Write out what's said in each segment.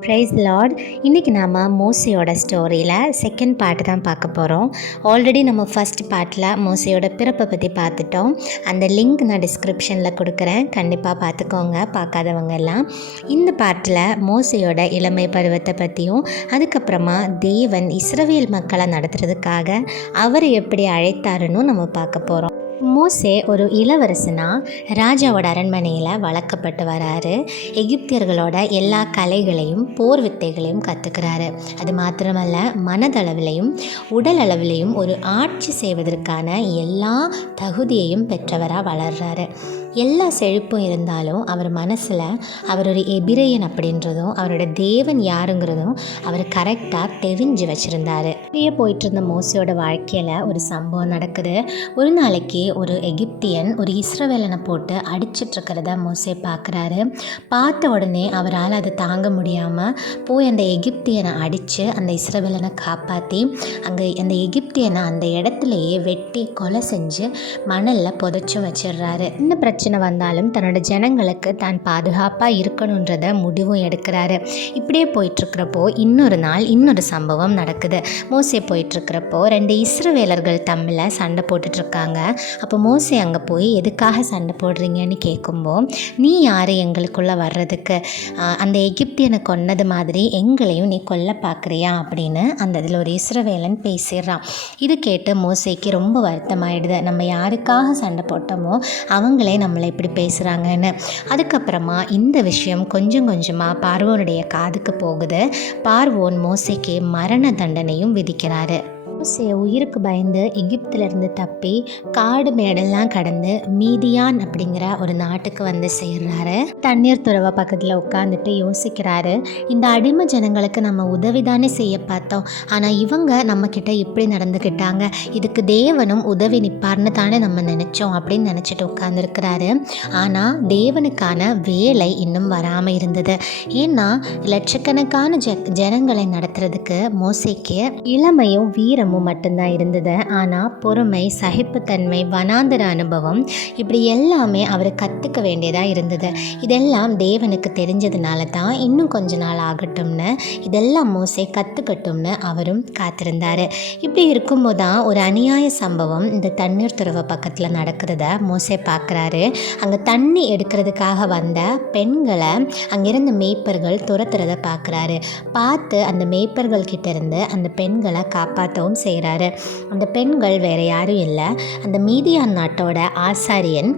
Price Lord இன்றைக்கி நாம் மோசையோட ஸ்டோரியில் செகண்ட் பார்ட் தான் பார்க்க போகிறோம் ஆல்ரெடி நம்ம ஃபஸ்ட் பார்ட்டில் மோசையோட பிறப்பை பற்றி பார்த்துட்டோம். அந்த லிங்க் நான் டிஸ்கிரிப்ஷனில் கொடுக்குறேன். கண்டிப்பாக பார்த்துக்கோங்க பார்க்காதவங்க எல்லாம். இந்த பார்ட்டில் மோசையோட இளமை பருவத்தை பற்றியும் அதுக்கப்புறமா தேவன் இஸ்ரவேல் மக்களை நடத்துறதுக்காக அவர் எப்படி அழைத்தாருன்னு நம்ம பார்க்க போகிறோம் மோசே ஒரு இளவரசனாக ராஜாவோட அரண்மனையில் வளர்க்கப்பட்டு வராரு. எகிப்தியர்களோட எல்லா கலைகளையும் போர் வித்தைகளையும் கற்றுக்கிறாரு அது மாத்திரமல்ல மனதளவிலையும் உடல் அளவிலையும் ஒரு ஆட்சி செய்வதற்கான எல்லா தகுதியையும் பெற்றவராக வளர்றாரு. எல்லா செழிப்பும் இருந்தாலும் அவர் மனசில் அவர் ஒரு எபிரேயன் அப்படின்றதும் அவரோட தேவன் யாருங்கிறதும் அவர் கரெக்டாக தெரிஞ்சு வச்சுருந்தாரு. இப்படியே போயிட்டு இருந்த மோசையோட வாழ்க்கையில் ஒரு சம்பவம் நடக்குது. ஒரு நாளைக்கு ஒரு எகிப்தியன் ஒரு இஸ்ரவேலனை போட்டு அடிச்சிட்டு இருக்கிறத மோசே பார்க்குறாரு பார்த்த உடனே அவரால் அதை தாங்க முடியாமல் போய் அந்த எகிப்தியனை அடித்து அந்த இஸ்ரவேலனை காப்பாற்றி அங்கே அந்த எகிப்தியனை அந்த இடத்துலையே வெட்டி கொலை செஞ்சு மணலில் புதைச்சும் வச்சிடுறாரு. இந்த பிரச்சனை? பிரச்சனை வந்தாலும் தன்னோட ஜனங்களுக்கு தான் பாதுகாப்பாக இருக்கணுன்றத முடிவும் எடுக்கிறாரு. இப்படியே போயிட்டுருக்கிறப்போ இன்னொரு நாள் இன்னொரு சம்பவம் நடக்குது. மோசே போயிட்டுருக்கிறப்போ ரெண்டு இஸ்ரவேலர்கள் தம்மில் சண்டை போட்டுட்ருக்காங்க அப்போ மோசே அங்கே போய் எதுக்காக சண்டை போடுறீங்கன்னு கேட்கும்போ நீ யார் எங்களுக்குள்ளே வர்றதுக்கு? அந்த எகிப்தியனை கொன்னது மாதிரி எங்களையும் நீ கொல்ல பார்க்குறியா அப்படின்னு அந்த இதில் ஒரு இஸ்ரவேலன் பேசிடுறான். இது கேட்டு மோசைக்கு ரொம்ப வருத்தமாயிடுது. நம்ம யாருக்காக சண்டை போட்டோமோ அவங்களே நம்மளை இப்படி பேசுகிறாங்கன்னு அதுக்கப்புறமா இந்த விஷயம் கொஞ்சம் கொஞ்சமாக பார்வோனுடைய காதுக்கு போகுது. பார்வோன் மோசைக்கு மரண தண்டனையும் விதிக்கிறாரு. மோசே உயிருக்கு பயந்து எகிப்திலிருந்து தப்பி காடு மேடெல்லாம் கடந்து மீதியான் அப்படிங்கிற ஒரு நாட்டுக்கு வந்து சேர்றாரு. தண்ணீர் துறவை பக்கத்தில் உட்காந்துட்டு யோசிக்கிறாரு. இந்த அடிமை ஜனங்களுக்கு நம்ம உதவி தானே செய்ய பார்த்தோம். ஆனால் இவங்க நம்மக்கிட்ட இப்படி நடந்துக்கிட்டாங்க. இதுக்கு தேவனும் உதவி நிற்பார்னு தானே நம்ம நினச்சோம் அப்படின்னு நினச்சிட்டு உட்காந்துருக்கிறாரு ஆனால் தேவனுக்கான வேலை இன்னும் வராமல் இருந்தது. ஏன்னா லட்சக்கணக்கான ஜ ஜனங்களை நடத்துறதுக்கு மோசைக்கு இளமையும் வீரமும் மட்டும்தான் இருந்தது. ஆனால் பொறுமை சகிப்புத்தன்மை வனாந்தர அனுபவம் இப்படி எல்லாமே அவர் கற்றுக்க வேண்டியதாக இருந்தது. இதெல்லாம் தேவனுக்கு தெரிஞ்சதுனால தான் இன்னும் கொஞ்ச நாள் ஆகட்டும்னு இதெல்லாம் மோசை கற்றுக்கட்டும்னு அவரும் காத்திருந்தார். இப்படி இருக்கும்போது தான் ஒரு அநியாய சம்பவம் இந்த தண்ணீர் துறவை பக்கத்தில் நடக்கிறத மோசே பார்க்குறாரு அங்கே தண்ணி எடுக்கிறதுக்காக வந்த பெண்களை அங்கிருந்த மேய்ப்பர்கள் துரத்துறத பார்க்குறாரு பார்த்து அந்த மேய்ப்பர்கள் கிட்டேருந்து அந்த பெண்களை காப்பாற்றவும் செய்கிறாரு அந்த பெண்கள் வேற யாரும் இல்லை. அந்த மீதியான் நாட்டோட ஆசாரியன்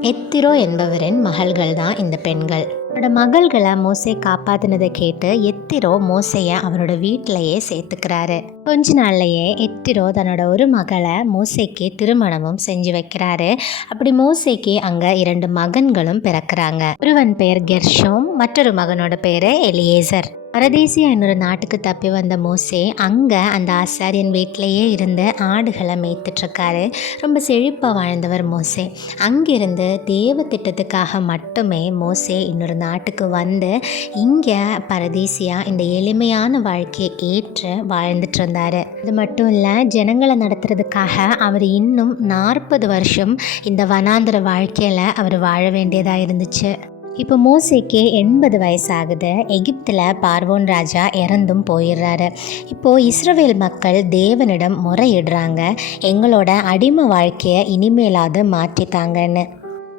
எத்திரோ என்பவரின் மகள்கள் தான் இந்த பெண்கள். அவரோட மகள்களை மோசை காப்பாத்தினதை கேட்டு எத்திரோ மோசையை அவரோட வீட்டிலையே சேர்த்துக்கிறாரு. கொஞ்ச நாள்லையே எத்திரோ தன்னோட ஒரு மகளை மோசைக்கு திருமணமும் செஞ்சு வைக்கிறாரு. அப்படி மோசைக்கு அங்கே இரண்டு மகன்களும் பிறக்கிறாங்க. ஒருவன் பெயர் கெர்ஷோம் மற்றொரு மகனோட பேர் எலியேசர். பரதேசியா இன்னொரு நாட்டுக்கு தப்பி வந்த மோசே அங்கே அந்த ஆசாரியன் வீட்டிலையே இருந்து ஆடுகளை மேய்த்துட்ருக்காரு. ரொம்ப செழிப்பாக வாழ்ந்தவர் மோசே. அங்கிருந்து தேவ திட்டத்துக்காக மட்டுமே மோசே இன்னொரு நாட்டுக்கு வந்து இங்கே பரதேசியாக இந்த எளிமையான வாழ்க்கையை ஏற்று வாழ்ந்துட்டு இருந்தார் அது மட்டும் இல்லை ஜனங்களை நடத்துறதுக்காக அவர் இன்னும் நாற்பது வருஷம் இந்த வனாந்திர வாழ்க்கையில் அவர் வாழ வேண்டியதாக இருந்துச்சு. இப்போ மோசைக்கு எண்பது வயசாகுது. எகிப்தில் பார்வோன் ராஜா இறந்தும் போயிடுறாரு. இப்போது இஸ்ரவேல் மக்கள் தேவனிடம் முறையிடுறாங்க. எங்களோட அடிமை வாழ்க்கையை இனிமேலாவது மாற்றித்தாங்கன்னு.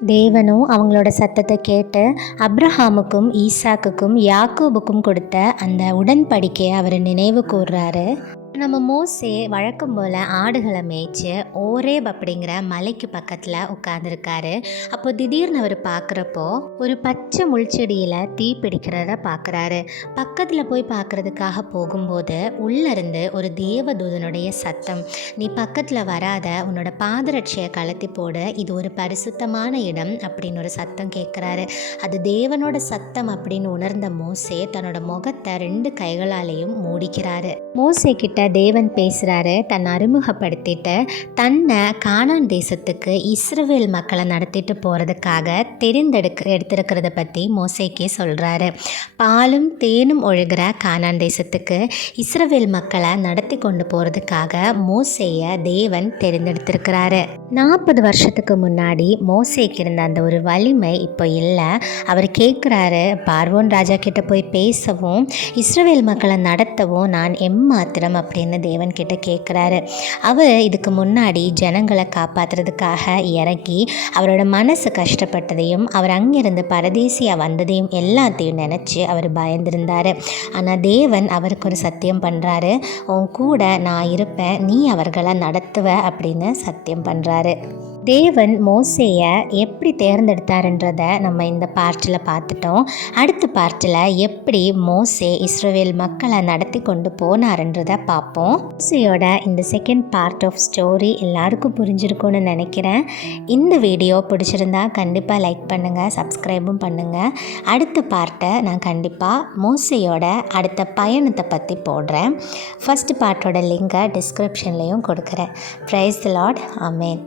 தேவனும் அவங்களோட சத்தத்தை கேட்டு அப்ரஹாமுக்கும் ஈசாக்குக்கும் யாக்கூபுக்கும் கொடுத்த அந்த உடன்படிக்கையை அவர் நினைவு கூர்றாரு. நம்ம மோசே வழக்கம் போல் ஆடுகளை மேய்ச்சி ஓரேப் அப்படிங்கிற மலைக்கு பக்கத்தில் உட்காந்துருக்காரு அப்போ திடீர்னு அவர் பார்க்குறப்போ ஒரு பச்சை முள்செடியில் தீ பிடிக்கிறத பார்க்குறாரு பக்கத்தில் போய் பார்க்குறதுக்காக போகும்போது உள்ளேருந்து ஒரு தேவதூதனுடைய சத்தம் நீ பக்கத்தில் வராத உன்னோட பாதரட்சையை கலத்தி போடு இது ஒரு பரிசுத்தமான இடம் அப்படின்னு ஒரு சத்தம் கேட்குறாரு அது தேவனோட சத்தம் அப்படின்னு உணர்ந்த மோசே தன்னோட முகத்தை ரெண்டு கைகளாலேயும் மூடிக்கிறாரு. மோசே கிட்ட தேவன் பேசுகிறாரு தன்னை அறிமுகப்படுத்திட்டு தன்னை கானான் தேசத்துக்கு இஸ்ரவேல் மக்களை நடத்திட்டு போகிறதுக்காக தெரிந்தெடுக்க எடுத்திருக்கிறத பற்றி மோசைக்கே சொல்கிறாரு பாலும் தேனும் ஒழுகிற கானான் தேசத்துக்கு இஸ்ரவேல் மக்களை நடத்தி கொண்டு போகிறதுக்காக மோசையை தேவன் தெரிந்தெடுத்திருக்கிறாரு. நாற்பது வருஷத்துக்கு முன்னாடி மோசைக்கு இருந்த அந்த ஒரு வலிமை இப்போ இல்லை. அவர் கேட்குறாரு பார்வோன் ராஜா கிட்ட போய் பேசவும் இஸ்ரவேல் மக்களை நடத்தவும் நான் எம்மாத்திரம் அப்படின்னு தேவன் கிட்ட கேட்குறாரு அவர் இதுக்கு முன்னாடி ஜனங்களை காப்பாற்றுறதுக்காக இறங்கி அவரோட மனசு கஷ்டப்பட்டதையும் அவர் அங்கிருந்து பரதேசியாக வந்ததையும் எல்லாத்தையும் நினச்சி அவர் பயந்திருந்தார். ஆனால் தேவன் அவருக்கு ஒரு சத்தியம் பண்ணுறாரு உன் கூட நான் இருப்பேன். நீ அவர்களை நடத்துவ அப்படின்னு சத்தியம் பண்ணுறாரு தேவன் மோசையை எப்படி தேர்ந்தெடுத்தாருன்றத நம்ம இந்த பார்ட்டில் பார்த்துட்டோம். அடுத்த பார்ட்டில் எப்படி மோசே இஸ்ரோவேல் மக்களை நடத்தி கொண்டு போனாருன்றதை பார்ப்போம். மோசையோட இந்த செகண்ட் பார்ட் ஆஃப் ஸ்டோரி எல்லாருக்கும் புரிஞ்சிருக்கும்னு நினைக்கிறேன். இந்த வீடியோ பிடிச்சிருந்தா கண்டிப்பாக லைக் பண்ணுங்கள் சப்ஸ்கிரைபும் பண்ணுங்கள் அடுத்த பார்ட்டை நான் கண்டிப்பாக மோசையோட அடுத்த பயணத்தை பற்றி போடுறேன். ஃபஸ்ட் பார்ட்டோட லிங்கை டிஸ்கிரிப்ஷன்லேயும் கொடுக்குறேன். ப்ரைஸ் லாட் அமேன்